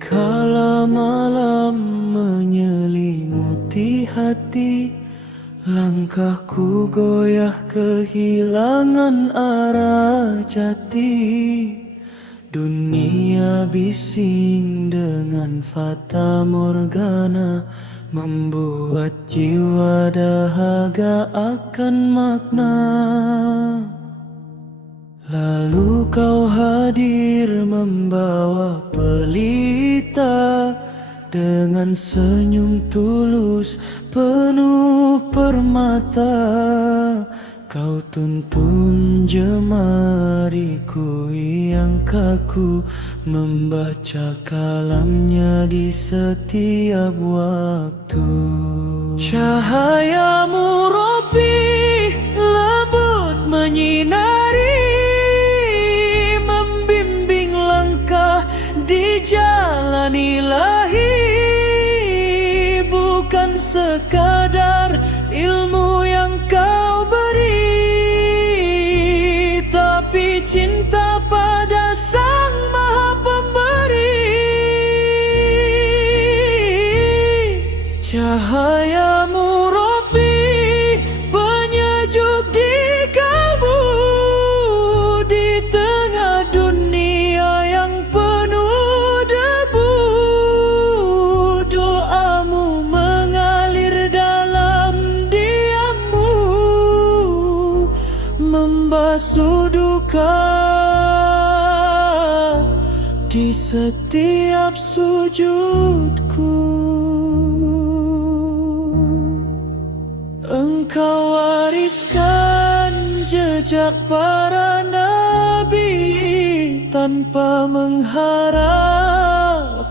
Dikala malam menyelimuti hati, langkahku goyah kehilangan arah jati. Dunia bising dengan fata morgana, membuat jiwa dahaga akan makna. Lalu kau hadir membawa pelita, dengan senyum tulus penuh permata. Kau tuntun jemariku yang kaku, membaca kalamnya di setiap waktu. Cahayamu Rabbi lembut menyinari, membimbing langkah di jalan ilahi. Bukan sekadar ilmu yang kau beri, tapi cinta pada Sang Maha Pemberi. Cahayamu Rabbi penyejuk di kalbu, di tengah dunia yang penuh debu. Doamu mengalir dalam diammu, membasuh duka di setiap sujudku. Engkau wariskan jejak para nabi, tanpa mengharap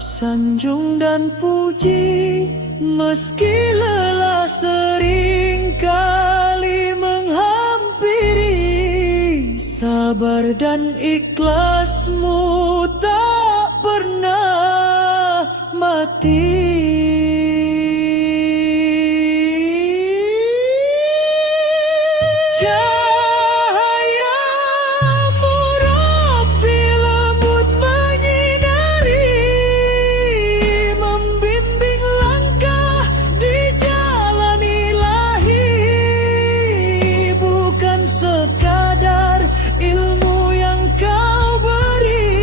sanjung dan puji. Meski lelah sering kali menghampiri, sabar dan ikhlasmu tak pernah mati. Cahayamu Rabbi lembut menyinari, membimbing langkah di jalan ilahi. Bukan sekadar ilmu yang kau beri,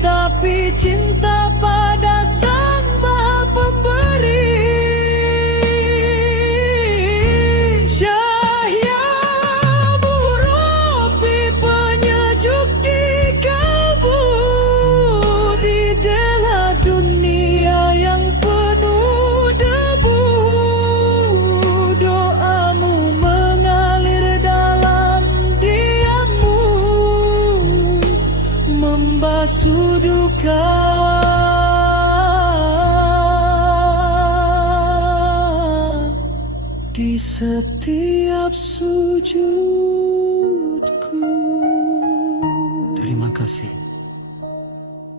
tapi cinta pada Sang Maha Pemberi. Membasuh duka di setiap sujudku. Terima kasih,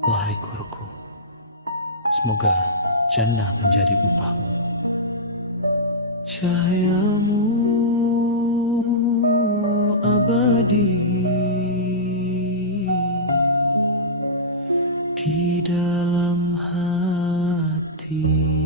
wahai guruku. Semoga jannah menjadi upahmu. Cahayamu abadi di dalam hati.